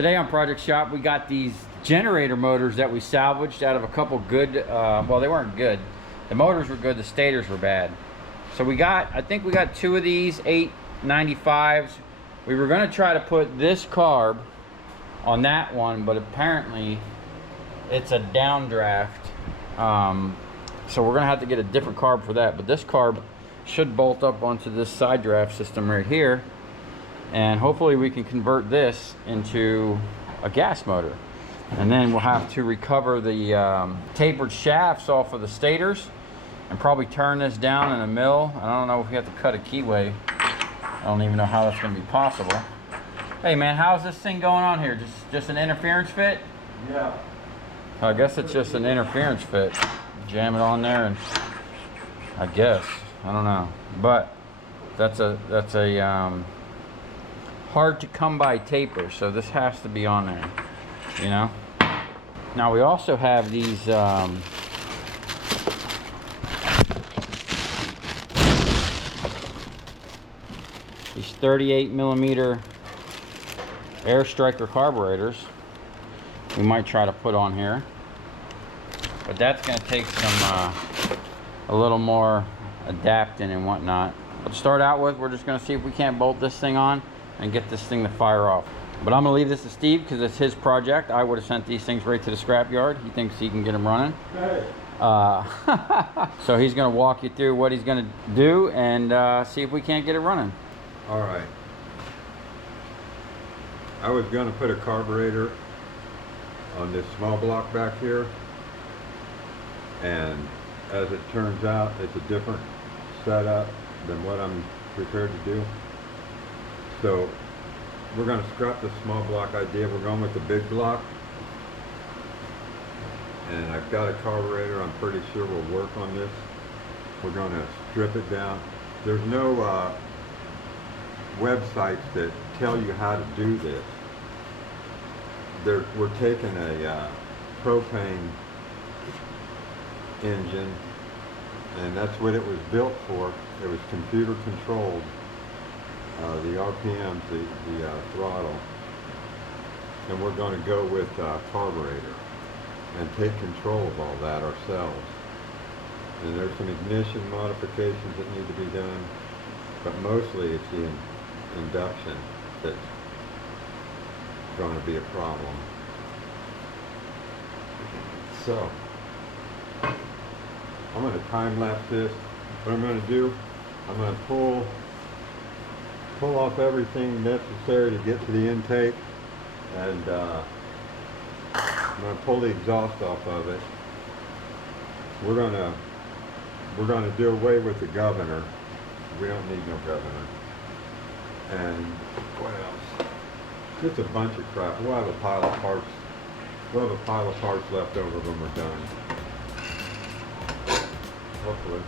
Today on Project Shop, we got these generator motors that we salvaged out of a couple good, well, they weren't good. The motors were good, the stators were bad. So I think we got two of these 895s. We were gonna try to put this carb on that one, but apparently it's a downdraft. So we're gonna have to get a different carb for that. But this carb should bolt up onto this side draft system right here. And hopefully we can convert this into a gas motor. And then we'll have to recover the tapered shafts off of the stators and probably turn this down in a mill. I don't know if we have to cut a keyway. I don't even know how that's gonna be possible. Hey man, how's this thing going on here? Just an interference fit? Yeah. I guess it's just an interference fit. Jam it on there and I guess, I don't know. But that's a hard to come by taper, so this has to be on there, you know. Now we also have these these 38mm air striker carburetors we might try to put on here, but that's going to take some a little more adapting and whatnot. But to start out with, we're just going to see if we can't bolt this thing on and get this thing to fire off. But I'm gonna leave this to Steve because it's his project. I would have sent these things right to the scrapyard. He thinks he can get them running. So he's gonna walk you through what he's gonna do and see if we can't get it running. All right. I was gonna put a carburetor on this small block back here, and as it turns out, it's a different setup than what I'm prepared to do. So we're going to scrap the small block idea. We're going with the big block. And I've got a carburetor I'm pretty sure will work on this. We're going to strip it down. There's no websites that tell you how to do this. We're taking a propane engine, and that's what it was built for. It was computer controlled. The RPMs, the throttle, and we're going to go with carburetor and take control of all that ourselves. And there's some ignition modifications that need to be done, but mostly it's the induction that's going to be a problem. So I'm going to time lapse this. What I'm going to do, I'm going to pull off everything necessary to get to the intake, and I'm going to pull the exhaust off of it. We're going to do away with the governor. We don't need no governor. And what else? Just a bunch of crap. We'll have a pile of parts. We'll have a pile of parts left over when we're done. Hopefully.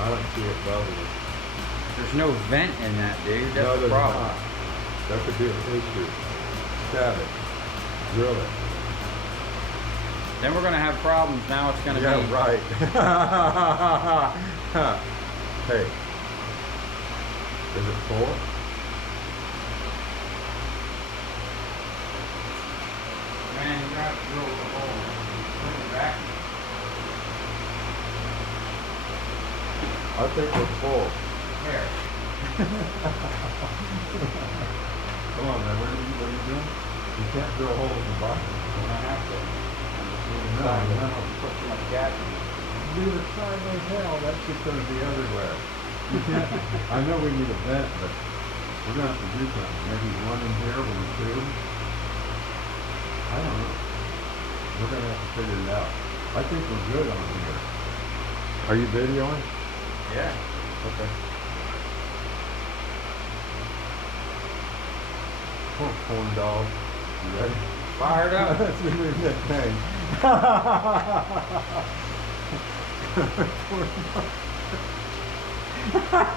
I don't see it bubbling. There's no vent in that, dude. That's No, the there's problem. not. That could be an issue. Stab it. Drill it. Then we're gonna have problems. Now it's gonna Yeah, be right. Hey, is it full? Man, you got to drill the hole. Bring it back. I think we're full. There. Come on, man. What are you doing? You can't drill holes in the bottom. We're gonna have to. No, no. Put too much gas in it. Leave it sideways hell. That shit's going to be everywhere. You can't. I know we need a vent, but we're going to have to do something. Maybe one in here, one in two. I don't know. We're going to have to figure it out. I think we're good on here. Are you videoing? Yeah. Okay. Poor corn dog. You ready? Fired up. That's your new nickname.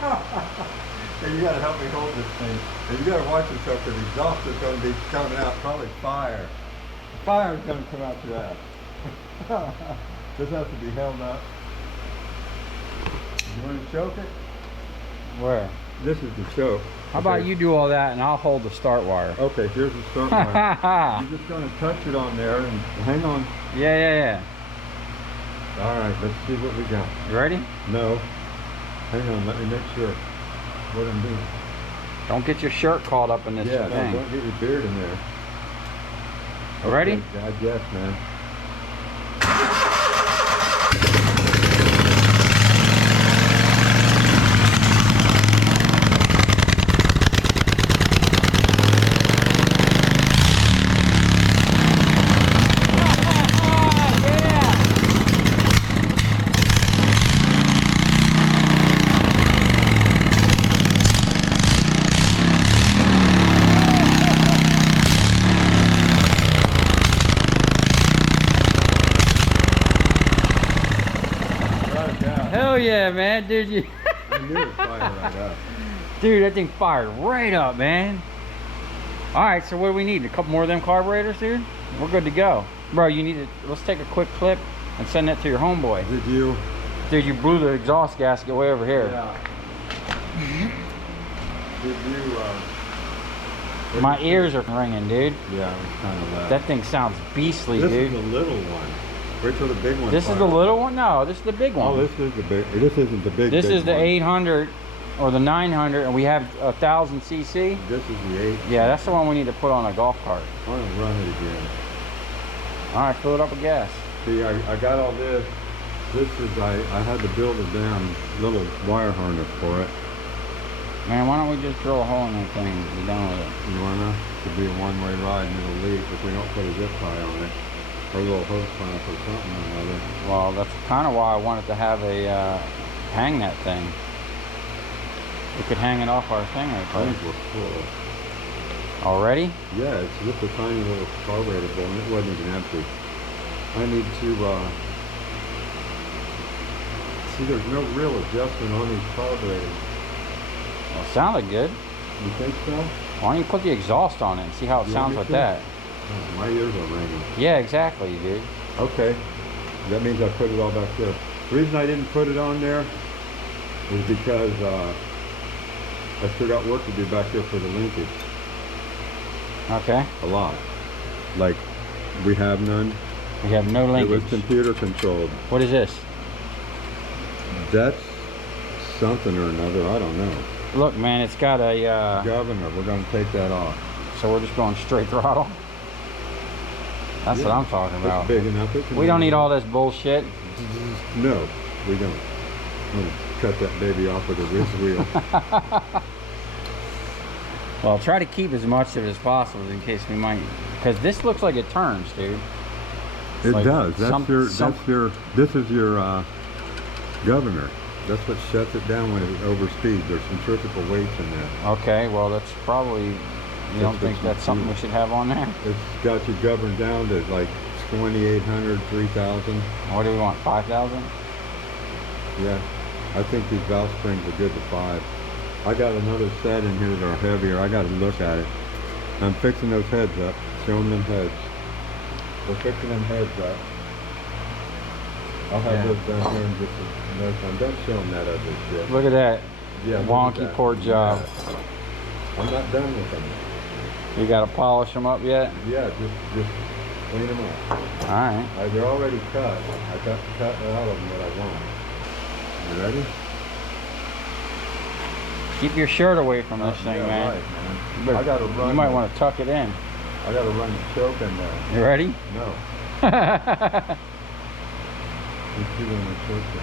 Hey, you gotta help me hold this thing. And you gotta watch yourself because the exhaust is gonna be coming out, probably fire. Fire is gonna come out your ass. This has to be held up. You wanna choke it? Where? This is the choke. How about you do all that and I'll hold the start wire? Okay, here's the start wire. You're just gonna touch it on there and hang on. Yeah. All right, let's see what we got. You ready? No. Hang on, let me make sure what I'm doing. Don't get your shirt caught up in this Yeah, no, thing. don't get your beard in there. Ready? Okay, I guess, man. Hell yeah, man, dude. You I knew it fired right up. dude, that thing fired right up, man. All right, so what do we need? A couple more of them carburetors, dude? We're good to go. Bro, you need to, let's take a quick clip and send that to your homeboy. Did you? Dude, you blew the exhaust gasket way over here. Yeah. Did you, My ears are ringing, dude. Yeah, it was kind of loud. That thing sounds beastly, This dude. is the little one. Wait till the big one. This is the little one? No, this is the big one. Oh, this is the big. This isn't the big. This big is the one. 800 or the 900, and we have 1,000 cc. This is the 8. Yeah, that's the one we need to put on a golf cart. I'm gonna run it again. All right, fill it up with gas. See, I got all this. This is I had to build a damn little wire harness for it. Man, why don't we just drill a hole in that thing and be done with it? You wanna? To be a one-way ride and it'll leak if we don't put a zip tie on it. Or a little hose clamp or something or another. Well, that's kind of why I wanted to have a hang that thing. We could hang it off our thing right I there. think we're full. Already? Yeah, it's just a tiny little carburetor bowl and it wasn't even empty. I need to, see there's no real adjustment on these carburetors. Well, it sounded good. You think so? Why don't you put the exhaust on it and see how it You sounds want with me to? that? Oh, my ears are ringing. Yeah, exactly, dude. Okay, that means I put it all back there. The reason I didn't put it on there is because I still got work to do back there for the linkage. Okay. A lot. Like, we have none. We have no It was linkage. computer controlled. What is this? That's something or another, I don't know. Look, man, it's got a, Governor, we're gonna take that off. so we're just going straight throttle? That's what Yeah, I'm talking about. It's big enough. It can We don't be- need all this bullshit. No, we don't. I'm gonna cut that baby off with a whiz wheel. Well, try to keep as much of it as possible in case we might, because this looks like it turns, dude. It Like does. That's some- your. some- That's your. This is your governor. That's what shuts it down when it overspeeds. There's centrifugal weights in there. Okay, well, that's probably, you don't think what that's you something do. we should have on there? It's got you governed down to like 2,800, 3,000. What do we want, 5,000? Yeah. I think these valve springs are good to 5. I got another set in here that are heavier. I got to look at it. I'm fixing those heads up. Showing them heads. We're fixing them heads up. I'll have those down here in just another time. Don't show them that other shit. Look at that. Yeah, wonky poor job. Yeah. I'm not done with them. You got to polish them up yet? Yeah, just clean them up. All right. They're already cut. I got cut out of them what I want. You ready? Keep your shirt away from this thing, man. Right, man. I gotta run. You might want to tuck it in. I gotta run the choke in there. You ready? No. You see when the choke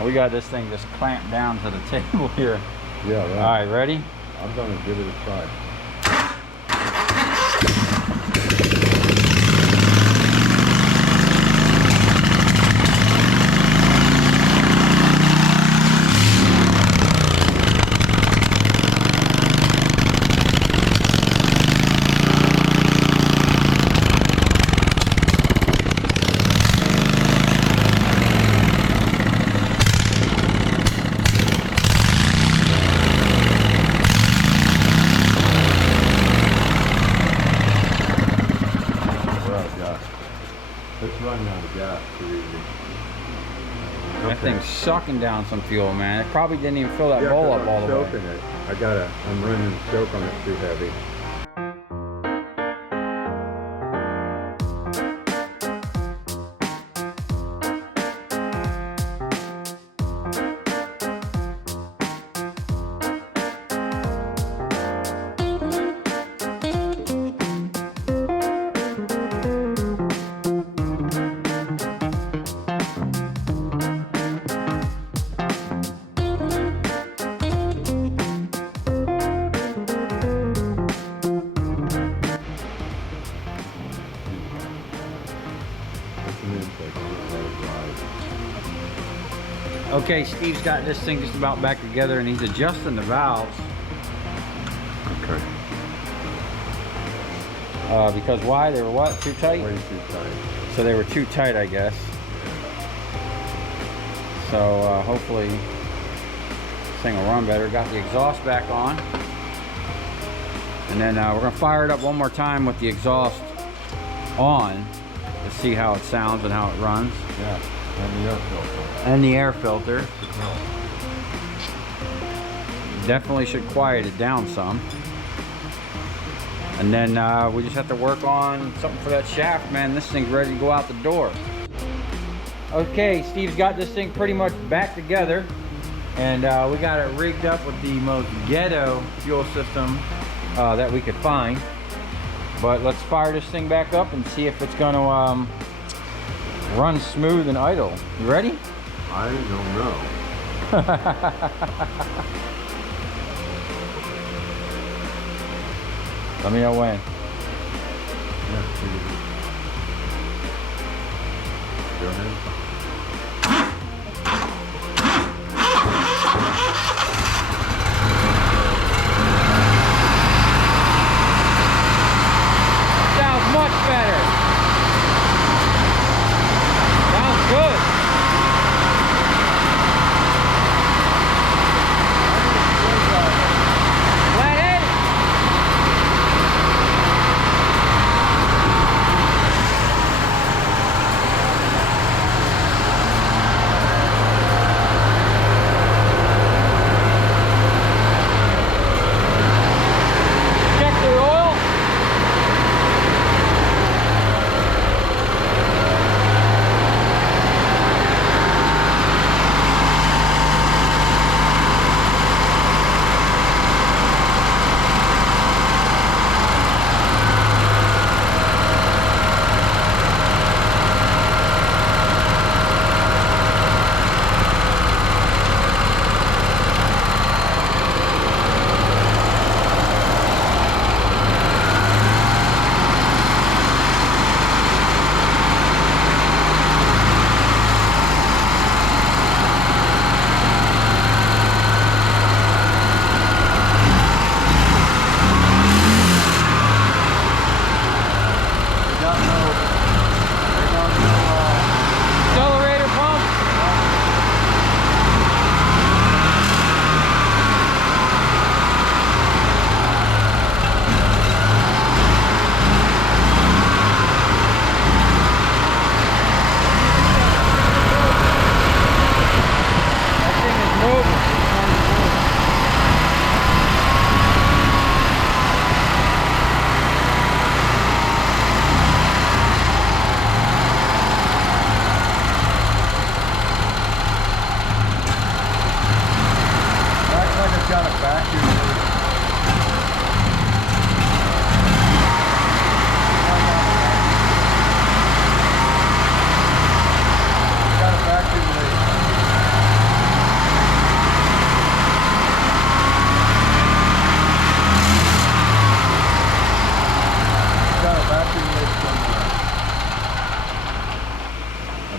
in. We got this thing just clamped down to the table here. Yeah, right. All right, ready? I'm gonna give it a try. It's running out of gas too easy. That thing's sucking down some fuel, man. It probably didn't even fill that bowl up all the way. I'm running the choke on it too heavy. Okay, Steve's got this thing just about back together and he's adjusting the valves. Okay. Because why? They were what? Too tight? Way too tight. So they were too tight, I guess. So hopefully this thing will run better. Got the exhaust back on. And then we're gonna fire it up one more time with the exhaust on to see how it sounds and how it runs. Yeah, and the air filter. And the air filter. Definitely should quiet it down some. And then we just have to work on something for that shaft, man. This thing's ready to go out the door. Okay, Steve's got this thing pretty much back together. And we got it rigged up with the most ghetto fuel system that we could find. But let's fire this thing back up and see if it's gonna run smooth and idle. You ready? I don't know. Let me know when. Yeah, go ahead. Sounds much better. Sounds good.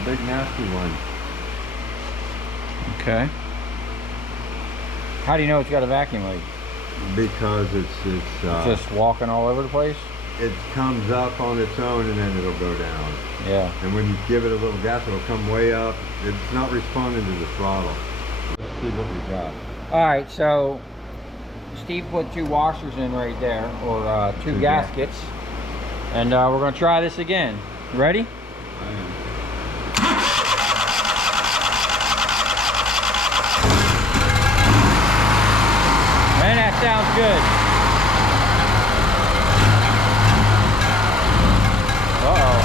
big nasty one. Okay. How do you know it's got a vacuum leak? Because it's Just walking all over the place? it comes up on its own and then it'll go down. Yeah. And when you give it a little gas, it'll come way up. It's not responding to the throttle. Let's see what we got. All right, so Steve put 2 washers in right there, or 2 gaskets. And we're gonna try this again. Ready? I am. Man, that sounds good. Uh-oh.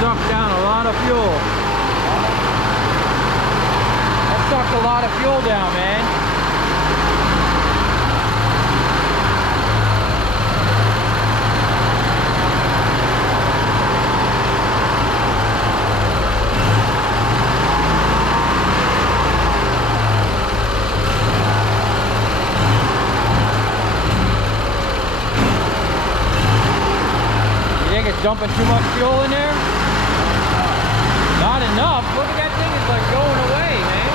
Sucked down a lot of fuel. That sucked a lot of fuel down, man. You think it's dumping too much fuel in there? Not enough. Look at that thing, it's like going away, man.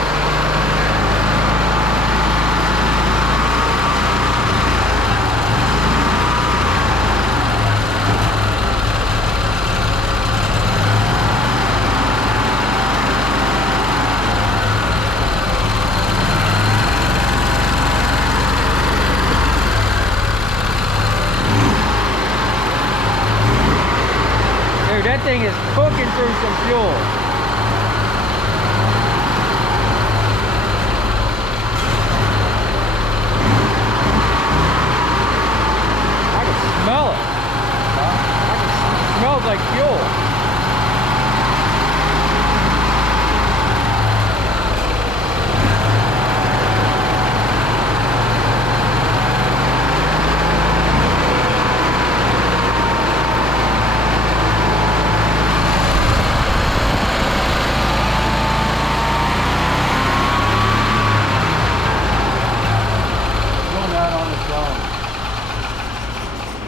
Dude, that thing is cooking through some fuel. Smell it. It smells like fuel.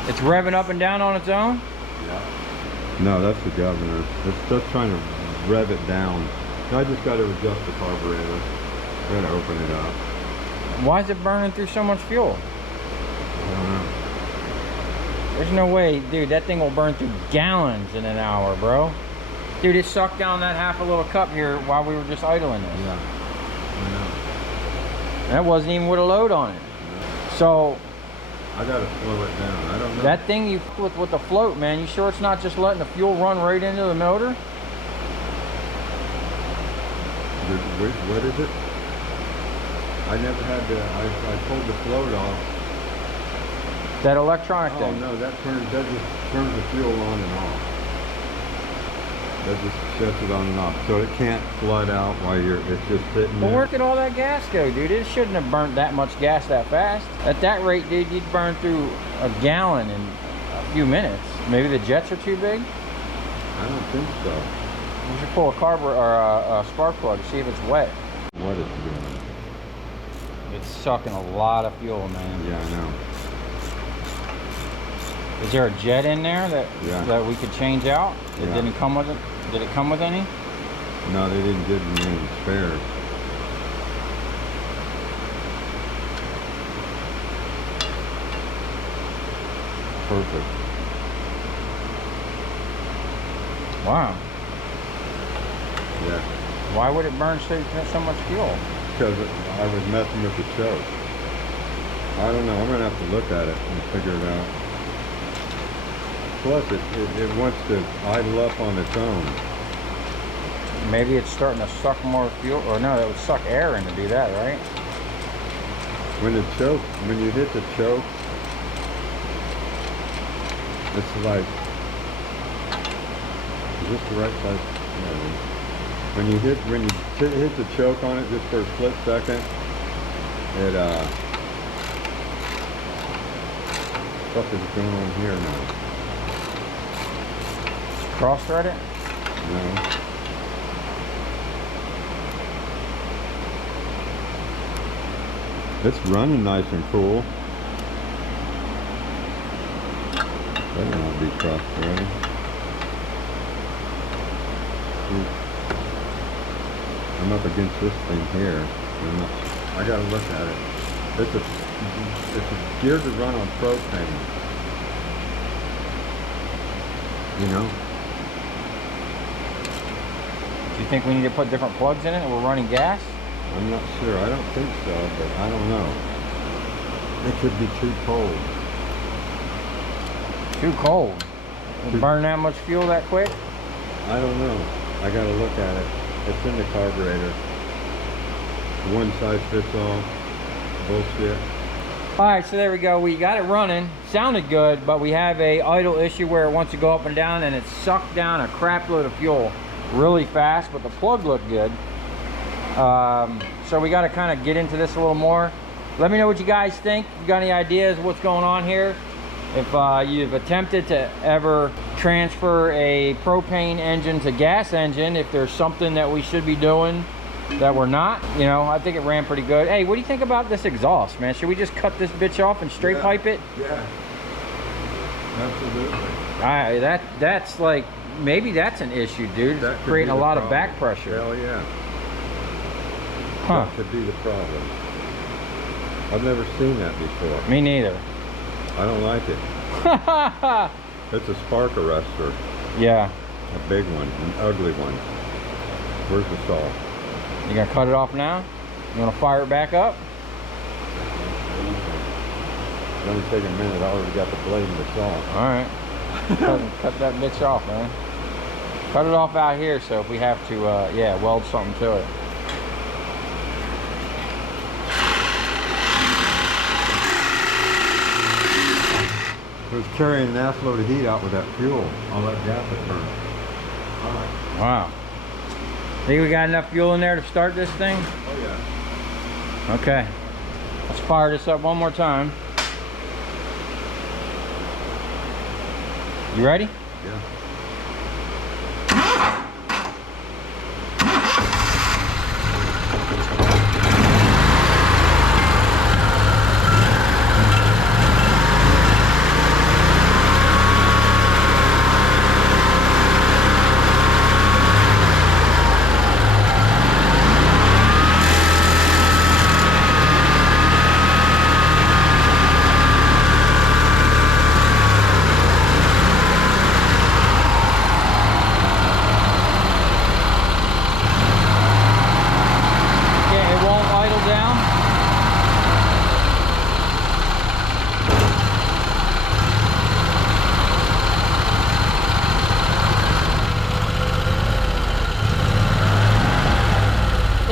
It's revving up and down on its own? Yeah. No, that's the governor. It's just trying to rev it down. I just got to adjust the carburetor. Got to open it up. Why is it burning through so much fuel? I don't know. There's no way, dude, that thing will burn through gallons in an hour, bro. Dude, it sucked down that half a little cup here while we were just idling it. Yeah. I know. And that wasn't even with a load on it. Yeah. So I gotta slow it down. I don't know. that thing you with the float, man, you sure it's not just letting the fuel run right into the motor? What is it? I never had to. I pulled the float off. That electronic thing. Oh no, that just turns the fuel on and off. That just shuts it on and off, so it can't flood out while it's just sitting But there. where did all that gas go, dude? It shouldn't have burnt that much gas that fast. At that rate, dude, you'd burn through a gallon in a few minutes. Maybe the jets are too big? I don't think so. You should pull a carburetor or a spark plug to see if it's wet. What it's doing? It's sucking a lot of fuel, man. Yeah, I know. Is there a jet in there that we could change out? It Yeah. didn't come with it? Did it come with any? No, they didn't give me any spares. Perfect. Wow. Yeah. Why would it burn so much fuel? Because I was messing with the choke. I don't know. I'm gonna have to look at it and figure it out. Plus, it wants to idle up on its own. Maybe it's starting to suck more fuel, or no, that would suck air in to do that, right? When you hit the choke, It's like, is this the right size? No. When you hit the choke on it just for a split second, it what is going on here now? Cross thread it? No. It's running nice and cool. Better not be cross threaded. I'm up against this thing here. I gotta look at it. It's a geared to run on propane. You know? Do you think we need to put different plugs in it and we're running gas? I'm not sure. I don't think so, but I don't know. It could be too cold. Too cold? It'll burn that much fuel that quick? I don't know. I gotta look at it. It's in the carburetor. One size fits all. Bullshit. Alright, so there we go. We got it running. Sounded good, but we have a idle issue where it wants to go up and down and it sucked down a crap load of fuel really fast, but the plug looked good. So we got to kind of get into this a little more. Let me know what you guys think. If you got any ideas of what's going on here. If you've attempted to ever transfer a propane engine to gas engine, if there's something that we should be doing that we're not, you know, I think it ran pretty good. Hey, what do you think about this exhaust, man? Should we just cut this bitch off and straight pipe it? Yeah. Absolutely. That's like, maybe that's an issue, dude. It's creating a lot of back pressure. Hell yeah. Huh. That could be the problem. I've never seen that before. Me neither. I don't like it. It's a spark arrestor. Yeah. A big one, an ugly one. Where's the saw? You gonna cut it off now? You wanna fire it back up? It's only take a minute. I already got the blade and the saw. Alright. cut that bitch off, man. Cut it off out here so if we have to, yeah, weld something to it. It was carrying an ass load of heat out with that fuel. All that gas it burned. Wow. Think we got enough fuel in there to start this thing? Oh yeah. Okay. Let's fire this up one more time. You ready? Yeah.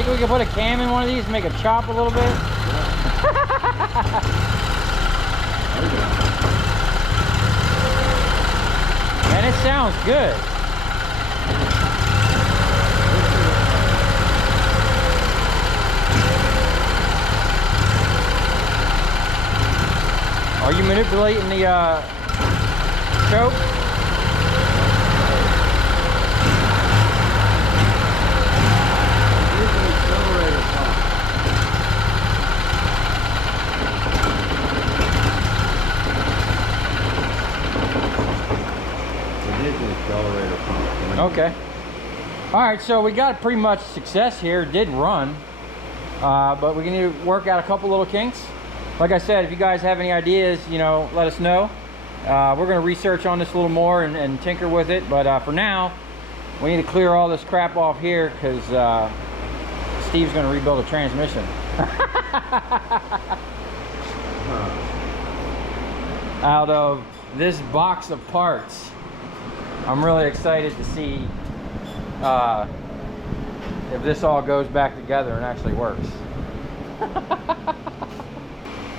We could put a cam in one of these and make it chop a little bit. Yeah. Man, it sounds good. Are you manipulating the choke? Okay. All right, so we got pretty much success here. It did run, but we need to work out a couple little kinks. Like I said, if you guys have any ideas, you know, let us know. We're going to research on this a little more and tinker with it. But for now, we need to clear all this crap off here because Steve's going to rebuild a transmission. Out of this box of parts. I'm really excited to see if this all goes back together and actually works.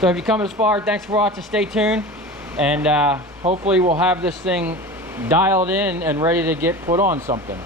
So if you come this far, thanks for watching. Stay tuned. And hopefully we'll have this thing dialed in and ready to get put on something.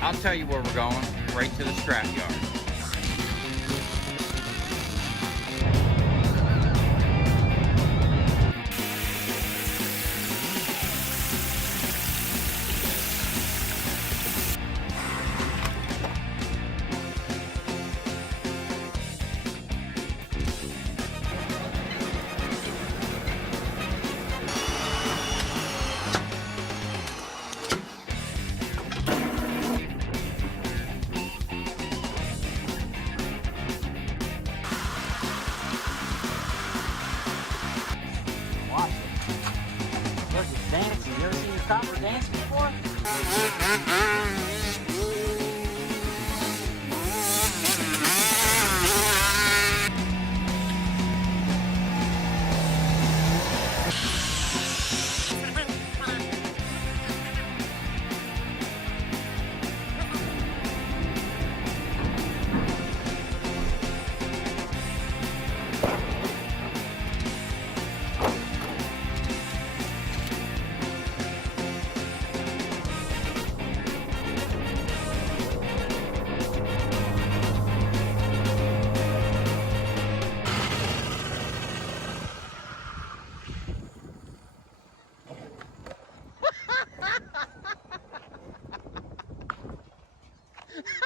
I'll tell you where we're going, right to the scrap yard. Watch it. Look, it's dancing. You ever seen your copper dance before?